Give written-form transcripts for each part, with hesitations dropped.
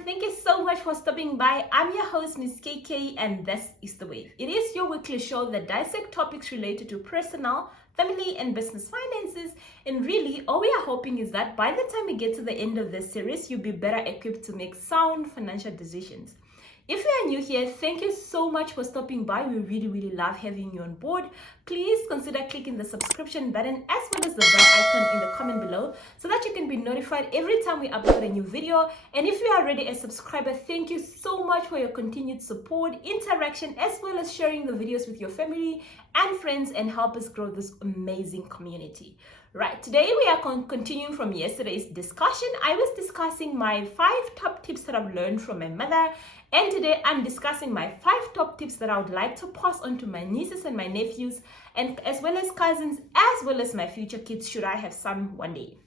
everyone, thank you so much for stopping by. I'm your host, Miss KK, and this is The Wave. It is your weekly show that dissects topics related to personal, family, and business finances. And really, all we are hoping is that by the time we get to the end of this series, you'll be better equipped to make sound financial decisions. If you are new here, thank you so much for stopping by. We really love having you on board. Please consider clicking the subscription button as well as the bell icon in the comment below so that you can be notified every time we upload a new video. And if you are already a subscriber, thank you so much for your continued support, interaction, as well as sharing the videos with your family and friends and help us grow this amazing community. Right, today we are continuing from yesterday's discussion. I was discussing my 5 top tips that I've learned from my mother, and today I'm discussing my 5 top tips that I would like to pass on to my nieces and my nephews, and as well as cousins, as well as my future kids should I have some one day.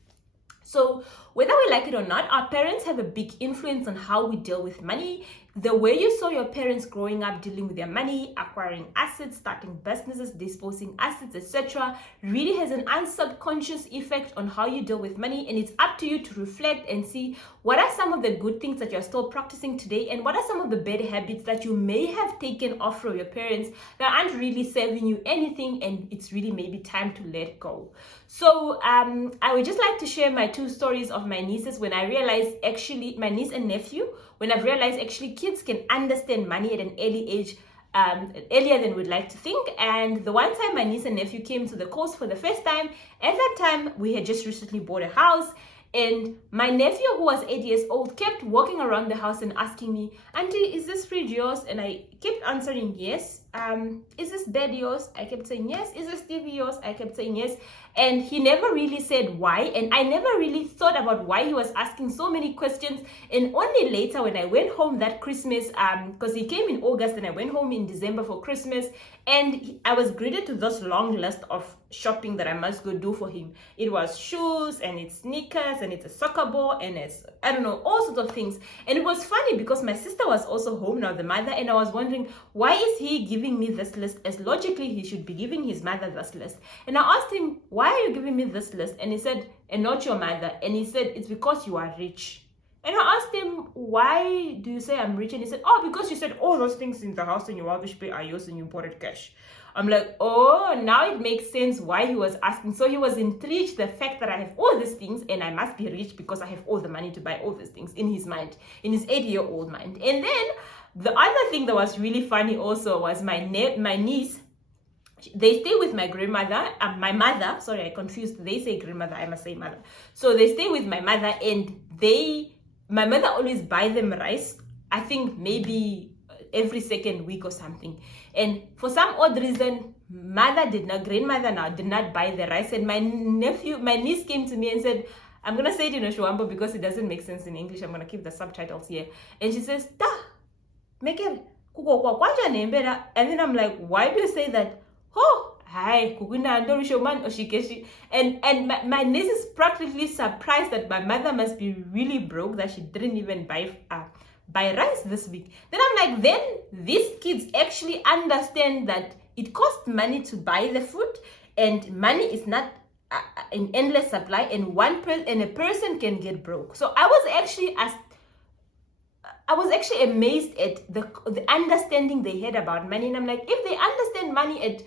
So whether we like it or not, our parents have a big influence on how we deal with money. The way you saw your parents growing up dealing with their money, acquiring assets, starting businesses, disposing assets, etc., really has an unsubconscious effect on how you deal with money, and it's up to you to reflect and see what are some of the good things that you're still practicing today and what are some of the bad habits that you may have taken off from your parents that aren't really serving you anything, and it's really maybe time to let go. So I would just like to share my 2 stories of my nieces when I realized actually, my niece and nephew, when I've realized actually kids can understand money at an early age, earlier than we'd like to think. And the one time my niece and nephew came to the coast for the first time, at that time we had just recently bought a house, and my nephew, who was 8 years old, kept walking around the house and asking me, "Auntie, is this fridge yours?" And I kept answering yes. "Is this bed yours?" I kept saying yes. "Is this TV yours?" I kept saying yes. And he never really said why, and I never really thought about why he was asking so many questions. And only later when I went home that Christmas, because he came in August and I went home in December for Christmas, and I was greeted to this long list of shopping that I must go do for him. It was shoes, and it's sneakers, and it's a soccer ball, and it's, I don't know, all sorts of things. And it was funny because my sister was also home now, the mother, and I was wondering, why is he giving me this list, as logically he should be giving his mother this list? And I asked him, "Why are you giving me this list?" And he said, "And not your mother." And he said, "It's because you are rich." And I asked him, "Why do you say I'm rich?" And he said, "Oh, because you said all those things in the house and your Budget Bee are yours and you bought it cash." I'm like, oh, now it makes sense why he was asking. So he was intrigued the fact that I have all these things and I must be rich because I have all the money to buy all these things in his mind, in his 8-year-old mind. And then the other thing that was really funny also was my niece. They stay with my grandmother, my mother, sorry, I confused. They say grandmother, I must say mother. So they stay with my mother, and my mother always buy them rice, I think maybe every second week or something. And for some odd reason, grandmother now did not buy the rice. And my niece came to me and said, I'm going to say it in Oshwambo because it doesn't make sense in English. I'm going to keep the subtitles here. And she says, "Ta, make it. And then I'm like, why do you say that? Oh, hi, and my niece is practically surprised that my mother must be really broke, that she didn't even buy rice this week. Then I'm like, then these kids actually understand that it costs money to buy the food, and money is not an endless supply, and a person can get broke. So I was actually amazed at the understanding they had about money. And I'm like, if they understand money at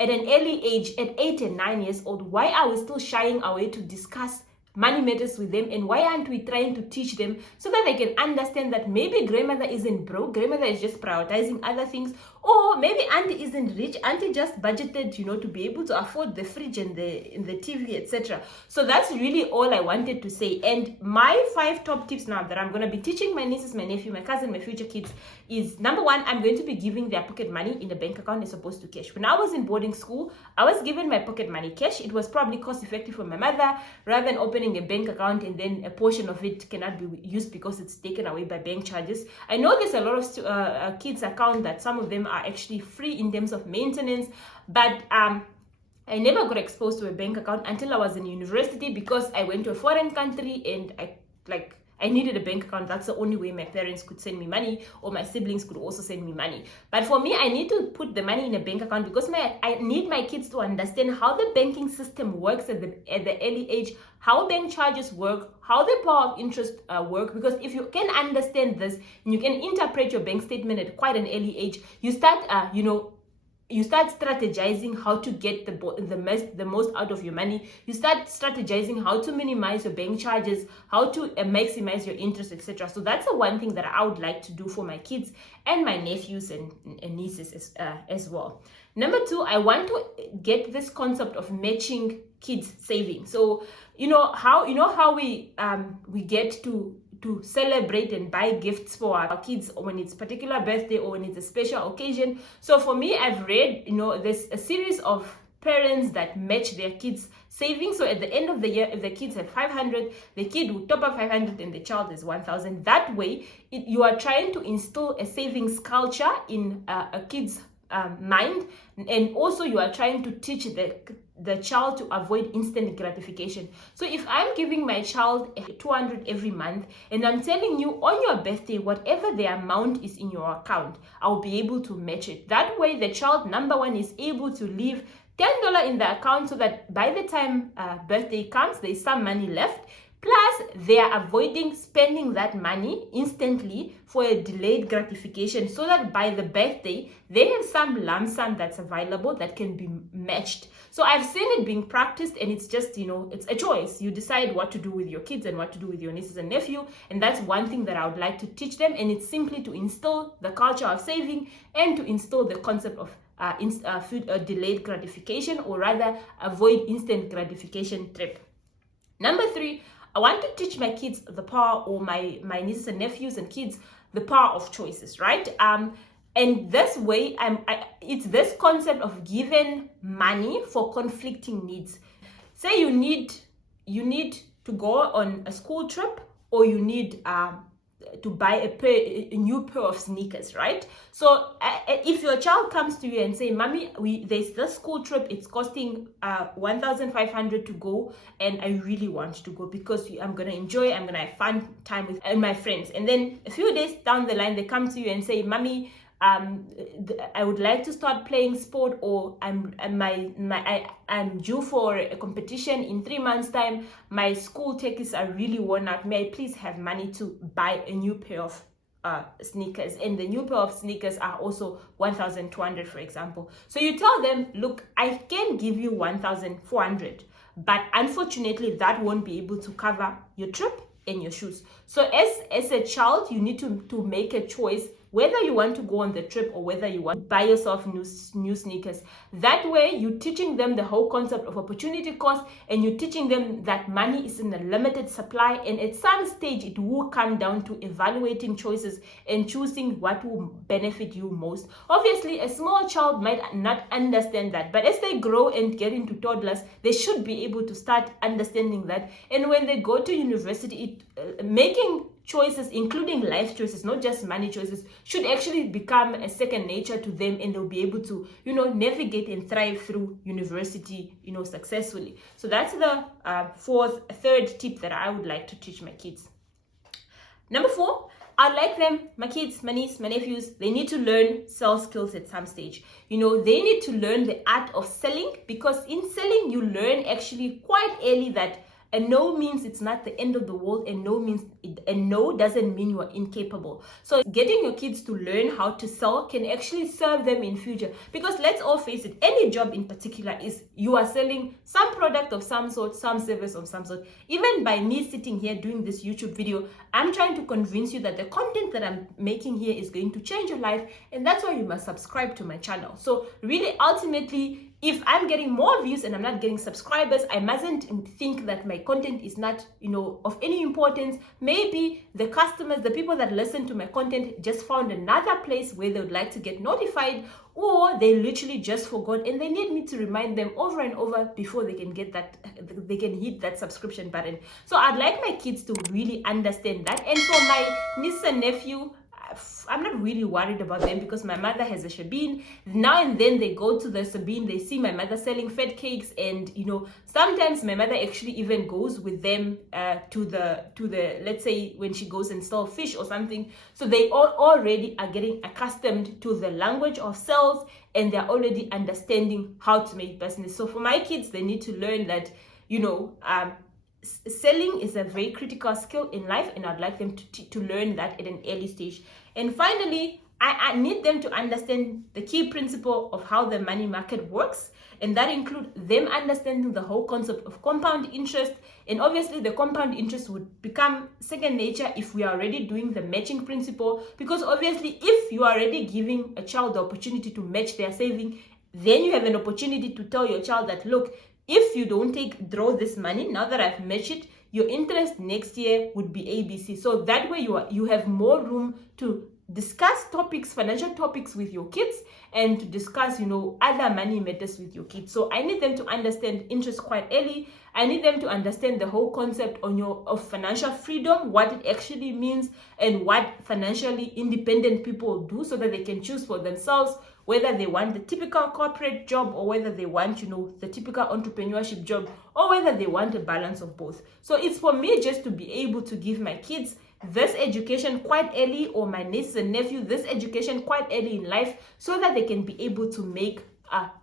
an early age, at 8 and 9 years old, why are we still shying away to discuss money matters with them? And why aren't we trying to teach them so that they can understand that maybe grandmother isn't broke, grandmother is just prioritizing other things, or maybe auntie isn't rich, auntie just budgeted, to be able to afford the fridge and the TV, etc. So that's really all I wanted to say. And my 5 top tips now that I'm going to be teaching my nieces, my nephew, my cousin, my future kids is, number 1, I'm going to be giving their pocket money in a bank account as opposed to cash. When I was in boarding school, I was given my pocket money cash. It was probably cost effective for my mother, rather than opening a bank account and then a portion of it cannot be used because it's taken away by bank charges. I know there's a lot of kids' account that some of them are actually free in terms of maintenance, but I never got exposed to a bank account until I was in university because I went to a foreign country and I I needed a bank account. That's the only way my parents could send me money, or my siblings could also send me money. But for me, I need to put the money in a bank account because I need my kids to understand how the banking system works at the early age, how bank charges work, how the power of interest work. Because if you can understand this and you can interpret your bank statement at quite an early age, you start you start strategizing how to get the most out of your money. You start strategizing how to minimize your bank charges, how to maximize your interest, etc. So that's the one thing that I would like to do for my kids and my nephews and nieces as well. Number two, I want to get this concept of matching kids saving. So you know how we get to celebrate and buy gifts for our kids when it's particular birthday or when it's a special occasion. So for me, I've read, there's a series of parents that match their kids' savings. So at the end of the year, if the kids have 500, the kid will top up 500 and the child is 1,000. That way, you are trying to instill a savings culture in a kid's mind, and also you are trying to teach the child to avoid instant gratification. So if I'm giving my child 200 every month and I'm telling you on your birthday, whatever the amount is in your account, I'll be able to match it. That way the child, number one, is able to leave $10 in the account so that by the time birthday comes, there's some money left. Plus, they are avoiding spending that money instantly for a delayed gratification, so that by the birthday, they have some lump sum that's available that can be matched. So I've seen it being practiced, and it's just, it's a choice. You decide what to do with your kids and what to do with your nieces and nephew. And that's one thing that I would like to teach them. And it's simply to instill the culture of saving and to instill the concept of delayed gratification, or rather avoid instant gratification trip. Number three, I want to teach my kids the power, or my nieces and nephews and kids, the power of choices, right? And this way, it's this concept of giving money for conflicting needs. Say you need to go on a school trip, or you need to buy a new pair of sneakers, right? So if your child comes to you and say, "Mommy, there's this school trip, it's costing 1,500 to go, and I really want to go because I'm gonna enjoy, I'm gonna have fun time with my friends." And then a few days down the line, they come to you and say, "Mommy, I would like to start playing sport, or I'm due for a competition in 3 months' time. My school tickets are really worn out. May I please have money to buy a new pair of sneakers?" And the new pair of sneakers are also 1,200, for example. So you tell them, "Look, I can give you 1,400, but unfortunately that won't be able to cover your trip and your shoes." So as a child, you need to make a choice whether you want to go on the trip or whether you want to buy yourself new sneakers. That way, you're teaching them the whole concept of opportunity cost, and you're teaching them that money is in a limited supply, and at some stage, it will come down to evaluating choices and choosing what will benefit you most. Obviously, a small child might not understand that, but as they grow and get into toddlers, they should be able to start understanding that. And when they go to university, making choices, including life choices, not just money choices, should actually become a second nature to them, and they'll be able to, navigate and thrive through university, successfully. So that's the third tip that I would like to teach my kids. Number four, I'd like them, my kids, my niece, my nephews, they need to learn sales skills at some stage. They need to learn the art of selling, because in selling, you learn actually quite early that a no means it's not the end of the world, and no doesn't mean you are incapable. So getting your kids to learn how to sell can actually serve them in future, because let's all face it, any job in particular is you are selling some product of some sort, some service of some sort. Even by me sitting here doing this YouTube video, I'm trying to convince you that the content that I'm making here is going to change your life, and that's why you must subscribe to my channel. So really, ultimately, if I'm getting more views and I'm not getting subscribers, I mustn't think that my content is not, of any importance. Maybe the customers, the people that listen to my content, just found another place where they would like to get notified, or they literally just forgot and they need me to remind them over and over before they can hit that subscription button. So I'd like my kids to really understand that. And for my niece and nephew, I'm not really worried about them because my mother has a shebeen. Now and then they go to the shebeen, they see my mother selling fat cakes, and sometimes my mother actually even goes with them to the let's say when she goes and sell fish or something. So they all already are getting accustomed to the language of sales, and they're already understanding how to make business. So for my kids, they need to learn that selling is a very critical skill in life, and I'd like them to learn that at an early stage. And finally, I need them to understand the key principle of how the money market works, and that includes them understanding the whole concept of compound interest. And obviously the compound interest would become second nature if we are already doing the matching principle, because obviously if you are already giving a child the opportunity to match their saving, then you have an opportunity to tell your child that, look, if you don't draw this money, now that I've matched it, your interest next year would be ABC. So that way you have more room to discuss financial topics with your kids, and to discuss, other money matters with your kids. So I need them to understand interest quite early. I need them to understand the whole concept of financial freedom, what it actually means, and what financially independent people do, so that they can choose for themselves whether they want the typical corporate job, or whether they want, the typical entrepreneurship job, or whether they want a balance of both. So it's for me just to be able to give my kids this education quite early, or my niece and nephew this education quite early in life, so that they can be able to make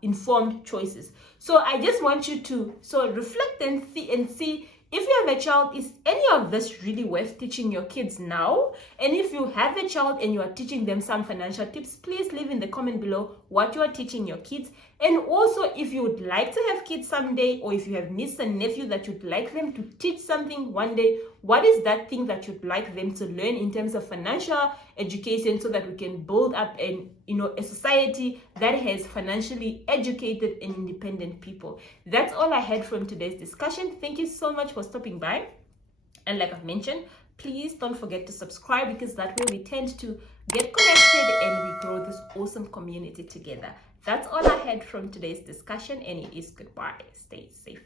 informed choices. So I just want you to reflect and see if you have a child, is any of this really worth teaching your kids now? And if you have a child and you are teaching them some financial tips, please leave in the comment below what you are teaching your kids. And also, if you would like to have kids someday, or if you have niece and nephew that you'd like them to teach something one day, what is that thing that you'd like them to learn in terms of financial education, so that we can build up a society that has financially educated and independent people? That's all I had from today's discussion. Thank you so much for stopping by. And like I've mentioned, please don't forget to subscribe, because that way we tend to get connected and we grow this awesome community together. That's all I had from today's discussion, and it is goodbye. Stay safe.